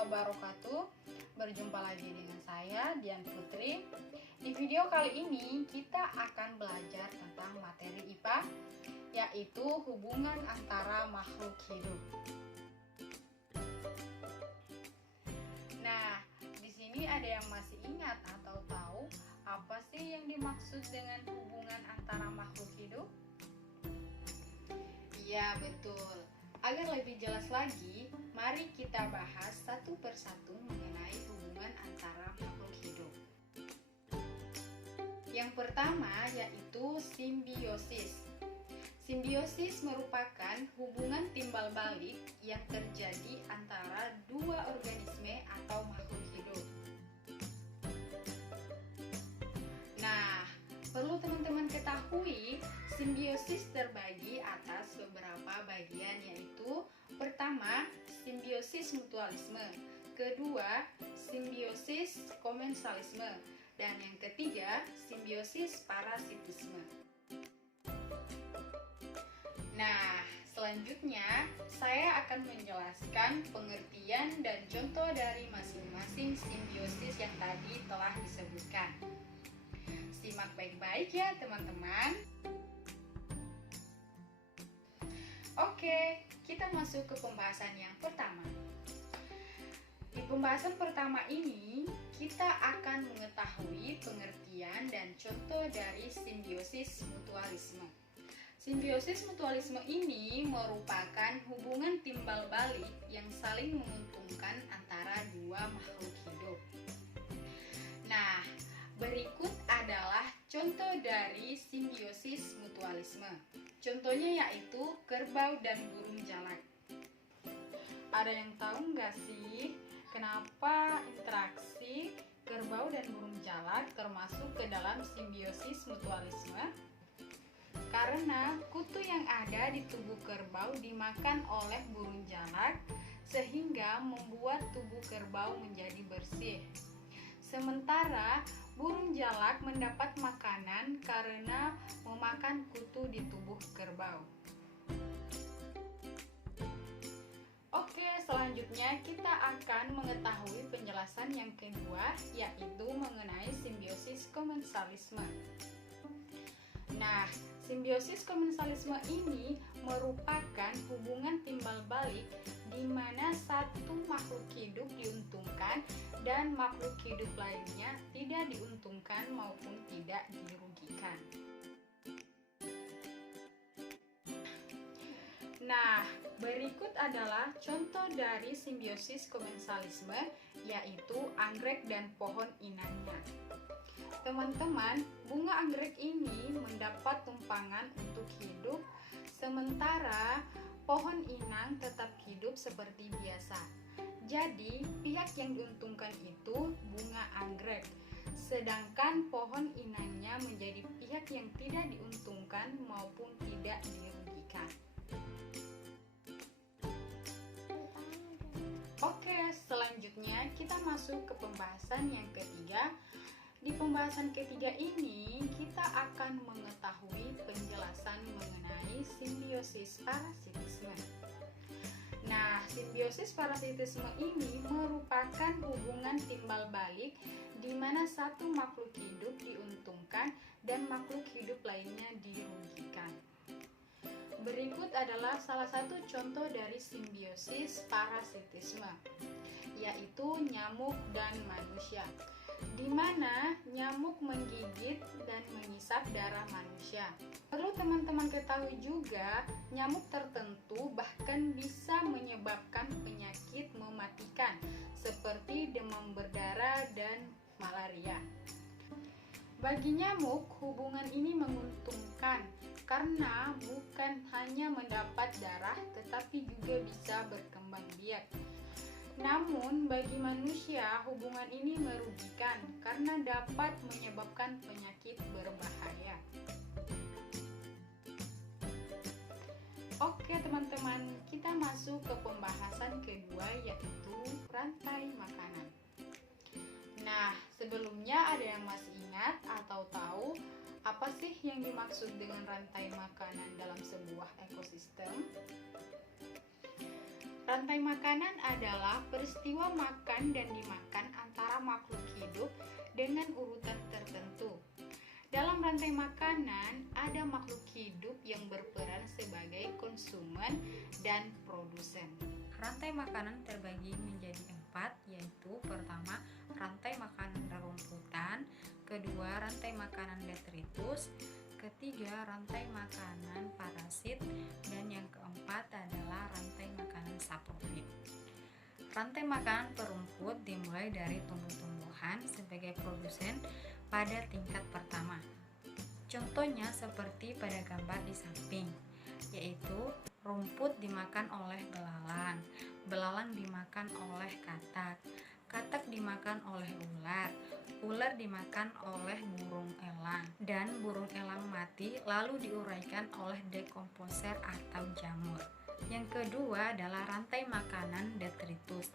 wabarakatuh. Berjumpa lagi dengan saya, Dian Putri. Di video kali ini kita akan belajar tentang materi IPA, yaitu hubungan antara makhluk hidup. Nah, di sini ada yang masih ingat atau tahu apa sih yang dimaksud dengan hubungan antara makhluk hidup? Iya, betul. Agar lebih jelas lagi, mari kita bahas satu persatu mengenai hubungan antara makhluk hidup. Yang pertama yaitu simbiosis. Simbiosis merupakan hubungan timbal balik yang terjadi antara dua organisme atau makhluk hidup. Nah, perlu teman-teman ketahui, simbiosis terbagi atas beberapa bagian, yaitu pertama, simbiosis mutualisme, kedua, simbiosis komensalisme, dan yang ketiga, simbiosis parasitisme. Nah, selanjutnya saya akan menjelaskan pengertian dan contoh dari masing-masing simbiosis yang tadi telah disebutkan. Simak baik-baik ya teman-teman. Oke, kita masuk ke pembahasan yang pertama. Di pembahasan pertama ini, kita akan mengetahui pengertian dan contoh dari simbiosis mutualisme. Simbiosis mutualisme ini merupakan hubungan timbal balik yang saling menguntungkan antara dua makhluk hidup. Nah, berikut adalah contoh dari simbiosis mutualisme. Contohnya yaitu kerbau dan burung jalak. Ada yang tahu nggak sih kenapa interaksi kerbau dan burung jalak termasuk ke dalam simbiosis mutualisme? Karena kutu yang ada di tubuh kerbau dimakan oleh burung jalak sehingga membuat tubuh kerbau menjadi bersih. Sementara burung jalak mendapat makanan karena memakan kutu di tubuh kerbau. Oke, selanjutnya kita akan mengetahui penjelasan yang kedua, yaitu mengenai simbiosis komensalisme. Nah, simbiosis komensalisme ini merupakan hubungan timbal balik di mana satu makhluk hidup diuntungkan dan makhluk hidup lainnya tidak diuntungkan maupun tidak dirugikan. Nah, berikut adalah contoh dari simbiosis komensalisme, yaitu anggrek dan pohon inangnya. Teman-teman, bunga anggrek ini mendapat tumpangan untuk hidup, sementara pohon inang tetap hidup seperti biasa. Jadi, pihak yang diuntungkan itu bunga anggrek, sedangkan pohon inangnya menjadi pihak yang tidak diuntungkan maupun tidak dirugikan. Oke, selanjutnya kita masuk ke pembahasan yang ketiga. Di pembahasan ketiga ini, kita akan mengetahui penjelasan mengenai simbiosis parasitisme. Nah, simbiosis parasitisme ini merupakan hubungan timbal balik di mana satu makhluk hidup diuntungkan dan makhluk hidup lainnya dirugikan. Berikut adalah salah satu contoh dari simbiosis parasitisme, yaitu nyamuk dan manusia, di mana nyamuk menggigit dan mengisap darah manusia. Perlu teman-teman ketahui juga, nyamuk tertentu bahkan bisa menyebabkan penyakit mematikan seperti demam berdarah dan malaria. Bagi nyamuk, hubungan ini menguntungkan karena bukan hanya mendapat darah tetapi juga bisa berkembang biak. Namun bagi manusia, hubungan ini merugikan karena dapat menyebabkan penyakit berbahaya. Oke teman-teman, kita masuk ke pembahasan kedua, yaitu rantai makanan. Nah, sebelumnya ada yang masih ingat atau tahu apa sih yang dimaksud dengan rantai makanan dalam sebuah ekosistem? Rantai makanan adalah peristiwa makan dan dimakan antara makhluk hidup dengan urutan tertentu. Dalam rantai makanan, ada makhluk hidup yang berperan sebagai konsumen dan produsen. Rantai makanan terbagi menjadi 4, yaitu pertama, rantai makanan rerumputan, kedua, rantai makanan detritus, ketiga, rantai makanan parasit, dan yang keempat adalah rantai makanan saprofit. Rantai makanan perumput dimulai dari tumbuh-tumbuhan sebagai produsen pada tingkat pertama. Contohnya seperti pada gambar di samping, yaitu rumput dimakan oleh belalang, belalang dimakan oleh katak, katak dimakan oleh ular, ular dimakan oleh burung elang, dan burung elang mati lalu diuraikan oleh dekomposer atau jamur. Yang kedua adalah rantai makanan detritus.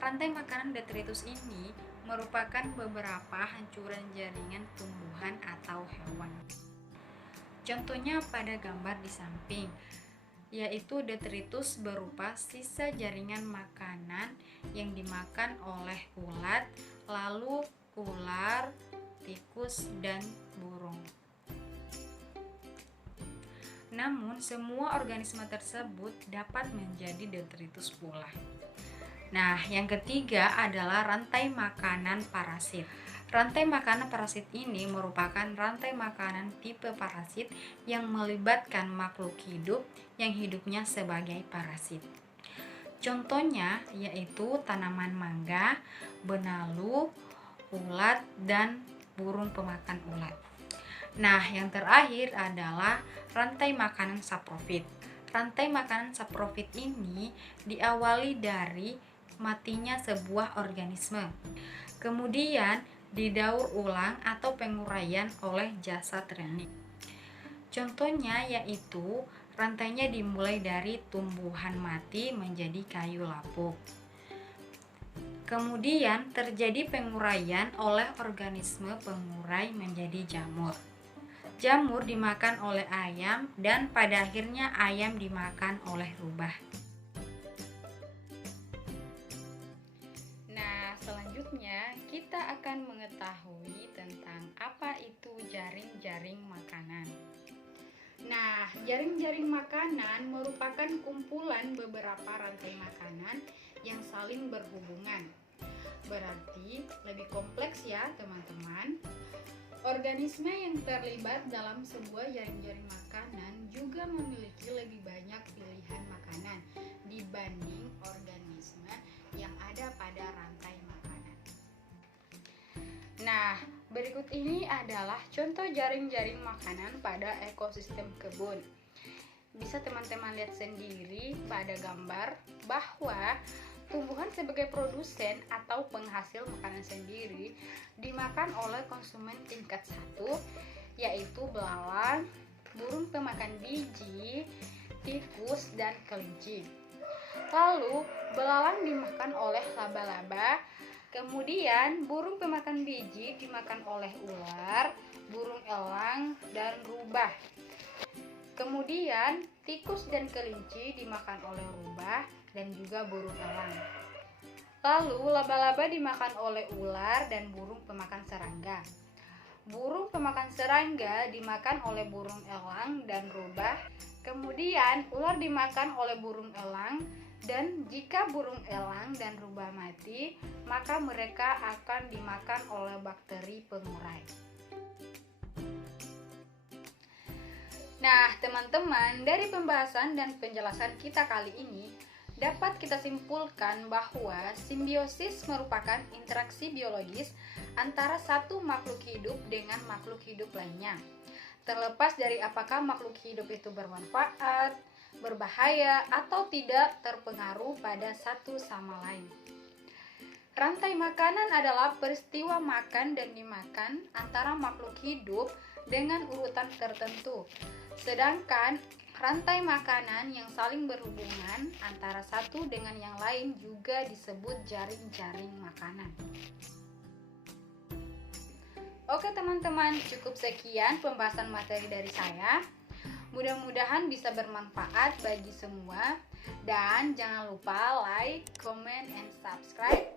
Rantai makanan detritus ini merupakan beberapa hancuran jaringan tumbuhan atau hewan. Contohnya pada gambar di samping, yaitu detritus berupa sisa jaringan makanan yang dimakan oleh ulat, lalu ular, tikus, dan burung. Namun, semua organisme tersebut dapat menjadi detritus pula. Nah, yang ketiga adalah rantai makanan parasit. Rantai makanan parasit ini merupakan rantai makanan tipe parasit yang melibatkan makhluk hidup yang hidupnya sebagai parasit. Contohnya yaitu tanaman mangga, benalu, ulat, dan burung pemakan ulat. Nah, yang terakhir adalah rantai makanan saprofit. Rantai makanan saprofit ini diawali dari matinya sebuah organisme, kemudian didaur ulang atau penguraian oleh jasad renik. Contohnya yaitu rantainya dimulai dari tumbuhan mati menjadi kayu lapuk. Kemudian terjadi penguraian oleh organisme pengurai menjadi jamur. Jamur dimakan oleh ayam dan pada akhirnya ayam dimakan oleh rubah. Nah, selanjutnya kita akan mengetahui tentang apa itu jaring-jaring makanan. Nah, jaring-jaring makanan merupakan kumpulan beberapa rantai makanan yang saling berhubungan. Berarti lebih kompleks ya, teman-teman. Organisme yang terlibat dalam sebuah jaring-jaring makanan juga memiliki lebih banyak pilihan makanan dibanding organisme yang ada pada rantai makanan. Nah, berikut ini adalah contoh jaring-jaring makanan pada ekosistem kebun. Bisa teman-teman lihat sendiri pada gambar bahwa tumbuhan sebagai produsen atau penghasil makanan sendiri dimakan oleh konsumen tingkat 1, yaitu belalang, burung pemakan biji, tikus, dan kelinci. Lalu, belalang dimakan oleh laba-laba, kemudian burung pemakan biji dimakan oleh ular, burung elang, dan rubah. Kemudian, tikus dan kelinci dimakan oleh rubah dan juga burung elang. Lalu, laba-laba dimakan oleh ular dan burung pemakan serangga. Burung pemakan serangga dimakan oleh burung elang dan rubah. Kemudian, ular dimakan oleh burung elang, dan jika burung elang dan rubah mati, maka mereka akan dimakan oleh bakteri pengurai. Nah, teman-teman, dari pembahasan dan penjelasan kita kali ini, dapat kita simpulkan bahwa simbiosis merupakan interaksi biologis antara satu makhluk hidup dengan makhluk hidup lainnya. Terlepas dari apakah makhluk hidup itu bermanfaat, berbahaya, atau tidak terpengaruh pada satu sama lain. Rantai makanan adalah peristiwa makan dan dimakan antara makhluk hidup dengan urutan tertentu. Sedangkan rantai makanan yang saling berhubungan antara satu dengan yang lain juga disebut jaring-jaring makanan. Oke teman-teman, cukup sekian pembahasan materi dari saya. Mudah-mudahan bisa bermanfaat bagi semua. Dan jangan lupa like, comment, and subscribe.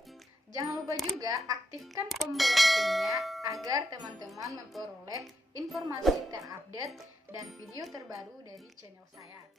Jangan lupa juga aktifkan tombol loncengnya agar teman-teman memperoleh informasi terupdate dan video terbaru dari channel saya.